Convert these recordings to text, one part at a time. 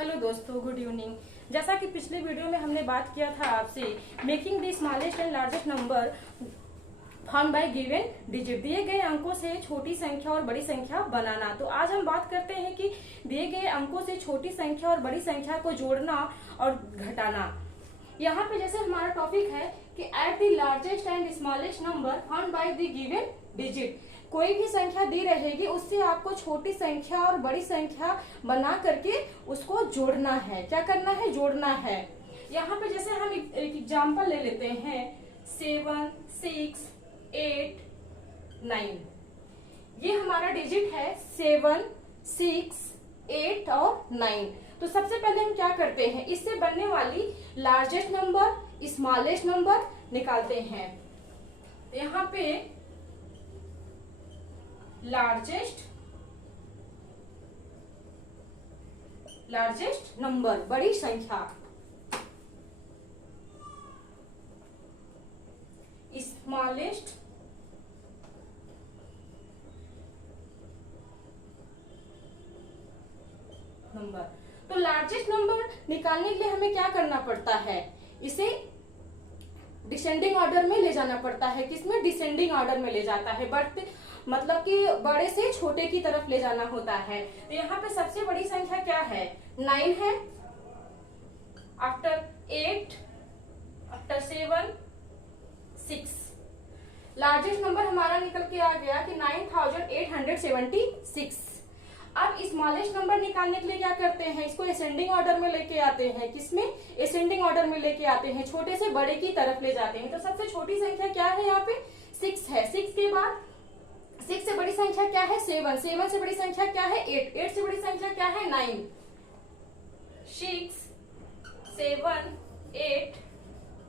Hello दोस्तों, good evening. जैसा कि पिछले वीडियो में हमने बात किया था आपसे making the smallest and largest number found by given digit, दिए गए अंकों से छोटी संख्या और बड़ी संख्या बनाना। तो आज हम बात करते हैं कि दिए गए अंकों से छोटी संख्या और बड़ी संख्या को जोड़ना और घटाना। यहाँ पे जैसे हमारा टॉपिक है कि at the largest and smallest number found by the given digit, कोई भी संख्या दी रहेगी उससे आपको छोटी संख्या और बड़ी संख्या बना करके उसको जोड़ना है। क्या करना है? जोड़ना है। यहाँ पे जैसे हम एक एग्जाम्पल ले लेते हैं 7, 6, 8, 9। ये हमारा डिजिट है 7, 6, 8 और 9। तो सबसे पहले हम क्या करते हैं, इससे बनने वाली लार्जेस्ट नंबर स्मॉलेस्ट नंबर निकालते हैं। यहाँ पे लार्जेस्ट नंबर बड़ी संख्या, स्मॉलेस्ट नंबर। तो लार्जेस्ट नंबर निकालने के लिए हमें क्या करना पड़ता है, इसे डिसेंडिंग ऑर्डर में ले जाना पड़ता है। किसमें? डिसेंडिंग ऑर्डर में ले जाता है, बढ़ते मतलब कि बड़े से छोटे की तरफ ले जाना होता है। तो यहाँ पे सबसे बड़ी संख्या क्या है? 9 है। After 8, after 7, 6। लार्जेस्ट नंबर हमारा निकल के आ गया कि 9876। अब स्मॉलेस्ट नंबर निकालने के लिए क्या करते हैं, इसको असेंडिंग ऑर्डर में लेके आते हैं। किसमें? असेंडिंग ऑर्डर में लेके आते हैं, छोटे से बड़े की तरफ ले जाते हैं। तो सबसे छोटी संख्या क्या है? यहाँ पे 6 है। 6 के बाद 6 से बड़ी संख्या क्या है? 7। 7 से बड़ी संख्या क्या है? 8। 8 से बड़ी संख्या क्या है? 9। 6, 7, 8,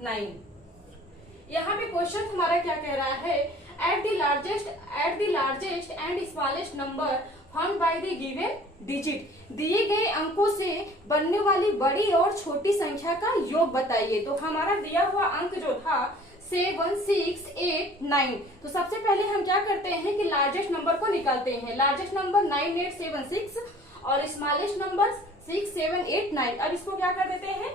9। यहाँ पे क्वेश्चन हमारा क्या कह रहा है, at the largest and smallest number found by the given digit, दिए गए अंकों से बनने वाली बड़ी और छोटी संख्या का योग बताइए। तो हमारा दिया हुआ अंक जो था 7, 6, 8, 9। तो सबसे पहले हम क्या करते हैं कि लार्जेस्ट नंबर को निकालते हैं। लार्जेस्ट नंबर 9, 8, 7, 6 और स्मॉलेस्ट नंबर 6, 7, 8, 9। अब इसको क्या कर देते हैं?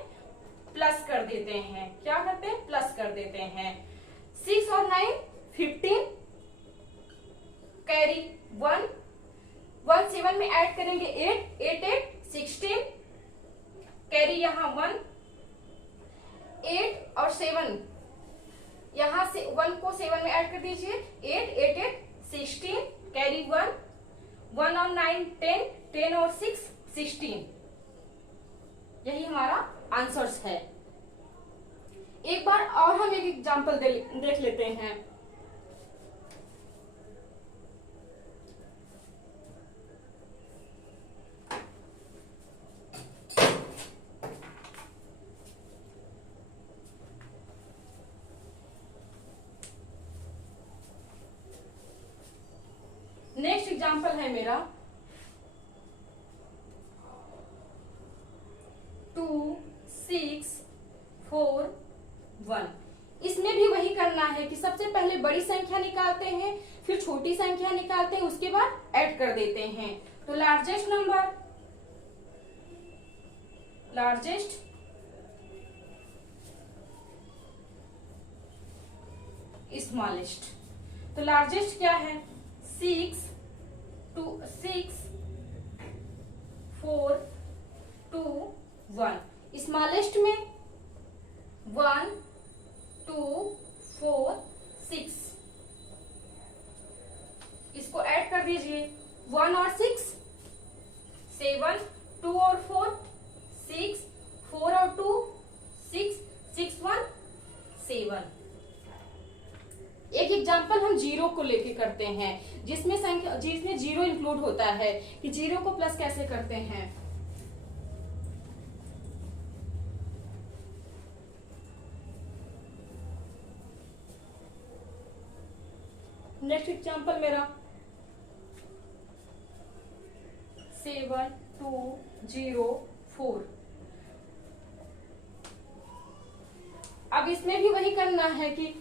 प्लस कर देते हैं। क्या करते हैं? प्लस कर देते हैं। 6 और 9 15, कैरी 1 7 में ऐड करेंगे 8, 8, 8 16, कैरी यहाँ 1, 8 और 7 यहाँ से 1 को 7 में ऐड कर दीजिए, 8, 8, 8 16, कैरी 1 और 9 10, 10 और 6 16। यही हमारा आंसर्स है। एक बार और हम एक एग्जांपल देख लेते हैं। नेक्स्ट एग्जांपल है मेरा 2, 6, 4, 1। इसमें भी वही करना है कि सबसे पहले बड़ी संख्या निकालते हैं, फिर छोटी संख्या निकालते हैं, उसके बाद ऐड कर देते हैं। तो लार्जेस्ट नंबर, लार्जेस्ट स्मॉलेस्ट। तो लार्जेस्ट क्या है? 6, 4, 2, 1। स्मॉलेस्ट में 1, 2, 4, 6। इसको ऐड कर दीजिए, 1 और 6 7, 2 और 4 6, 4 और 2 6, 6, 1 7। एक एग्जाम्पल हम जीरो को लेके करते हैं, जिसमें जीरो इंक्लूड होता है कि जीरो को प्लस कैसे करते हैं। नेक्स्ट एग्जाम्पल मेरा 7, 2, 0, 4। अब इसमें भी वही करना है कि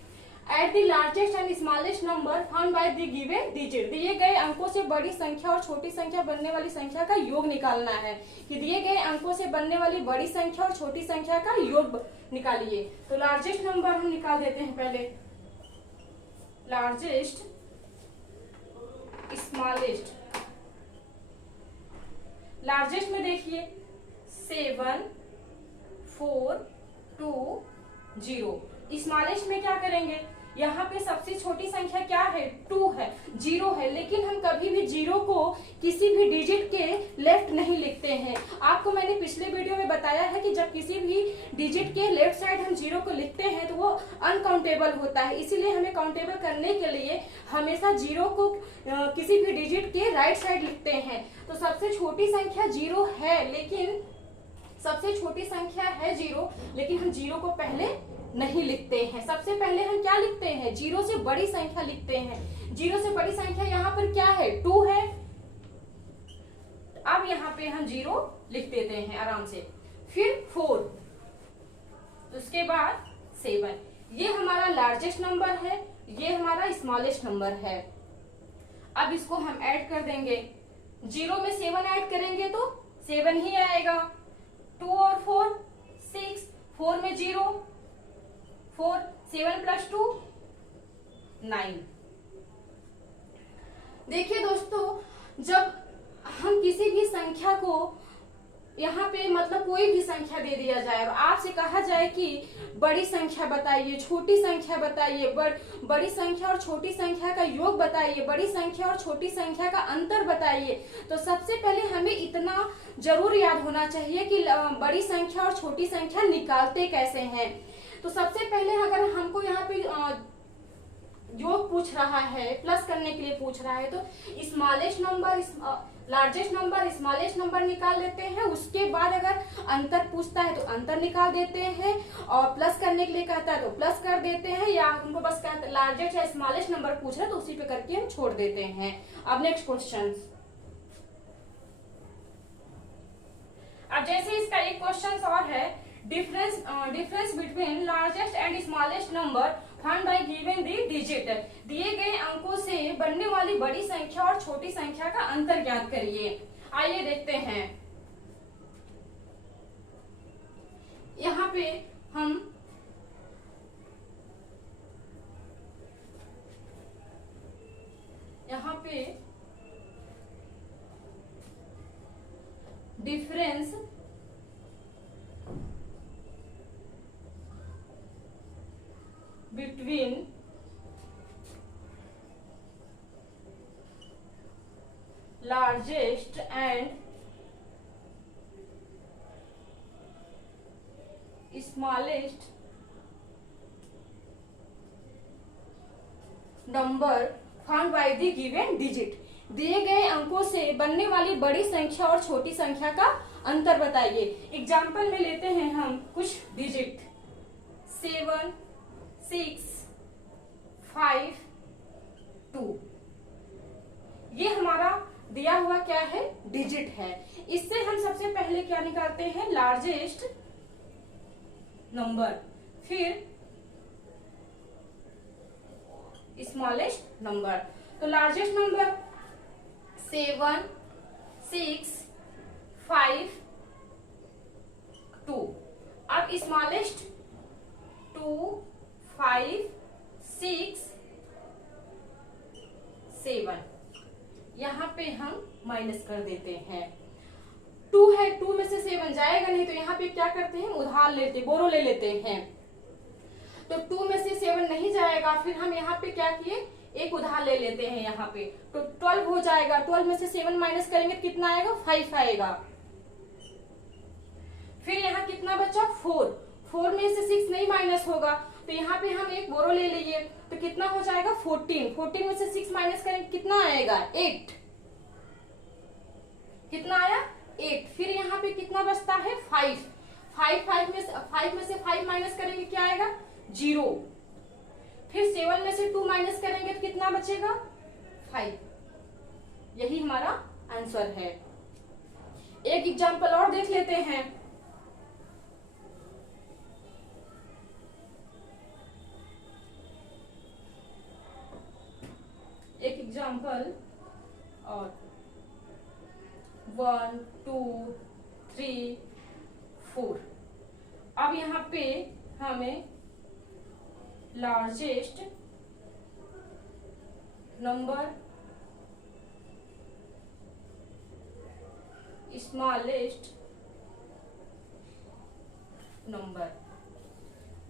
at the largest and smallest number found by the given digit. दिए गए अंकों से बड़ी संख्या और छोटी संख्या बनने वाली संख्या का योग निकालना है, कि दिए गए अंकों से बनने वाली बड़ी संख्या और छोटी संख्या का योग निकालिए। तो लार्जेस्ट नंबर हम निकाल देते हैं पहले, लार्जेस्ट स्मॉलेस्ट। लार्जेस्ट में देखिए 7 4 2 0। स्मॉलेस्ट में क्या करेंगे, यहाँ पे सबसे छोटी संख्या क्या है, 2 है, 0 है, लेकिन हम कभी भी 0 को किसी भी डिजिट के लेफ्ट नहीं लिखते हैं। आपको मैंने पिछले वीडियो में बताया है कि जब किसी भी डिजिट के लेफ्ट साइड हम 0 को लिखते हैं तो वो अनकाउंटेबल होता है, इसीलिए हमें काउंटेबल करने के लिए हमेशा 0 को किसी भी डिजिट के राइट साइड लिखते हैं। तो सबसे छोटी संख्या 0 है, लेकिन सबसे छोटी संख्या है 0, लेकिन हम 0 को पहले नहीं लिखते हैं। सबसे पहले हम क्या लिखते हैं, 0 से बड़ी संख्या लिखते हैं। 0 से बड़ी संख्या यहाँ पर क्या है, 2 है। अब यहाँ पे हम 0 लिख देते हैं आराम से, फिर 4, उसके बाद 7। ये हमारा लार्जेस्ट नंबर है, ये हमारा स्मॉलेस्ट नंबर है। अब इसको हम ऐड कर देंगे, 0 में 7 ऐड करेंगे तो 7 ही आएगा। 2 और 4 6, 4 में 0 4, 7 + 2 9। देखिए दोस्तों, जब हम किसी भी संख्या को यहाँ पे मतलब कोई भी संख्या दे दिया जाए और आपसे कहा जाए कि बड़ी संख्या बताइए, छोटी संख्या बताइए, बड़ी संख्या और छोटी संख्या का योग बताइए, बड़ी संख्या और छोटी संख्या का अंतर बताइए, तो सबसे पहले हमें इतना जरूर याद होना चाहिए कि बड़ी संख्या और छोटी संख्या निकालते कैसे हैं। तो सबसे पहले अगर हमको यहाँ पे योग पूछ रहा है, प्लस करने के लिए पूछ रहा है, तो smallest number largest number smallest number निकाल लेते हैं। उसके बाद अगर अंतर पूछता है तो अंतर निकाल देते हैं, और प्लस करने के लिए कहता है तो प्लस कर देते हैं, या हमको बस कहते लार्जेस्ट या स्मॉलेस्ट नंबर पूछ रहे तो उसी पे करके हम छोड़ देते हैं। अब नेक्स्ट क्वेश्चन, अब जैसे इसका एक क्वेश्चन और है, difference between largest and smallest number found by given the digit. दिए गए अंकों से बनने वाली बड़ी संख्या और छोटी संख्या का अंतर ज्ञात करिए। आइए देखते हैं। यहाँ पे हम difference between largest and smallest number found by the given digit. दिए गए अंकों से बनने वाली बड़ी संख्या और छोटी संख्या का अंतर बताइए। एग्जाम्पल में लेते हैं हम कुछ डिजिट, 7 6 5 2। ये हमारा दिया हुआ क्या है, डिजिट है। इससे हम सबसे पहले क्या निकालते हैं, लार्जेस्ट नंबर, फिर स्मॉलेस्ट नंबर। तो लार्जेस्ट नंबर 7 6 5 2। अब स्मॉलेस्ट 2 5 6 7। यहाँ पे हम माइनस कर देते हैं। 2 है, 2 में से 7 जाएगा नहीं, तो यहाँ पे क्या करते हैं, उधार लेते, बोरो ले लेते हैं। तो 2 में से 7 नहीं जाएगा, फिर हम यहाँ पे क्या किए, एक उधार ले लेते हैं यहाँ पे, तो 12 हो जाएगा। 12 में से 7 माइनस करेंगे कितना आएगा, 5 आएगा। फिर यहाँ कितना बचा, 4। 4 में से 6 नहीं माइनस होगा, तो यहाँ पे हम एक बोरो ले लिए, तो कितना हो जाएगा, 14। 14 में से 6 माइनस करेंगे कितना आएगा, 8। कितना आया, 8। फिर यहाँ पे कितना बचता है, 5। 5 में से 5 माइनस करेंगे क्या आएगा, 0। फिर 7 में से 2 माइनस करेंगे तो कितना बचेगा, 5। यही हमारा आंसर है। एक एग्जाम्पल और देख लेते हैं। एग्जाम्पल और 1 2 3 4। अब यहाँ पे हमें लार्जेस्ट नंबर, स्मॉलेस्ट नंबर।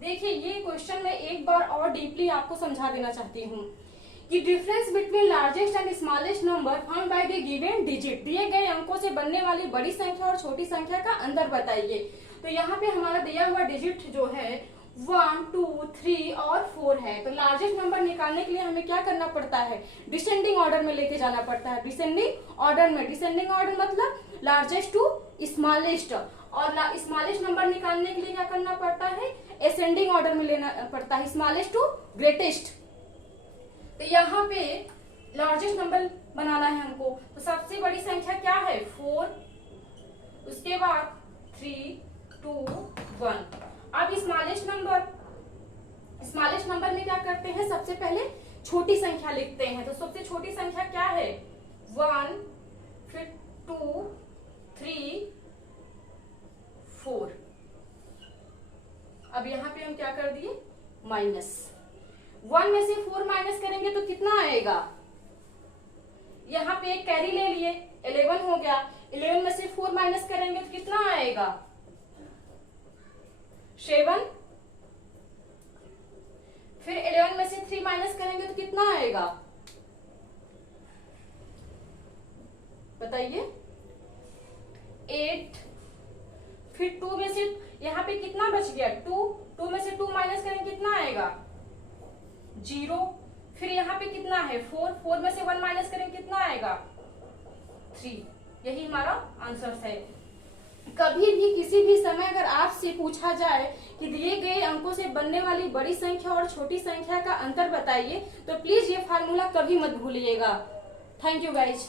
देखिए ये क्वेश्चन में एक बार और डीपली आपको समझा देना चाहती हूँ कि difference between largest and smallest number found by the given digit, दिए गए अंकों से बनने वाली बड़ी संख्या और छोटी संख्या का अंतर बताइए। तो यहाँ पे हमारा दिया हुआ डिजिट जो है 1 2 3 और 4 है। तो लार्जेस्ट नंबर निकालने के लिए हमें क्या करना पड़ता है, डिसेंडिंग ऑर्डर में लेके जाना पड़ता है। डिसेंडिंग ऑर्डर में, डिसेंडिंग ऑर्डर मतलब लार्जेस्ट टू स्मॉलेस्ट, और स्मॉलेस्ट नंबर निकालने के लिए क्या करना पड़ता है, असेंडिंग ऑर्डर में लेना पड़ता है, स्मॉलेस्ट टू ग्रेटेस्ट। तो यहाँ पे लार्जेस्ट नंबर बनाना है हमको। तो सबसे बड़ी संख्या क्या है 4, उसके बाद 3 2 1। अब स्मॉलेस्ट नंबर में क्या करते हैं, सबसे पहले छोटी संख्या लिखते हैं। तो सबसे छोटी संख्या क्या है 1, फिर 2 3 4। अब यहाँ पे हम क्या कर दिए, माइनस। 1 में से 4 माइनस करेंगे तो कितना आएगा, यहाँ पे एक कैरी ले लिए 11 हो गया। 11 में से 4 माइनस करेंगे तो कितना आएगा 7। फिर 11 में से 3 माइनस करेंगे तो कितना आएगा, बताइए 8। फिर 2 में से यहाँ पे कितना बच गया 2 में से 2 माइनस करेंगे कितना आएगा 0। फिर यहाँ पे कितना है 4 में से 1 माइनस करेंगे कितना आएगा 3। यही हमारा आंसर है। कभी भी किसी भी समय अगर आपसे पूछा जाए कि दिए गए अंकों से बनने वाली बड़ी संख्या और छोटी संख्या का अंतर बताइए, तो प्लीज ये फार्मूला कभी मत भूलिएगा। Thank you guys.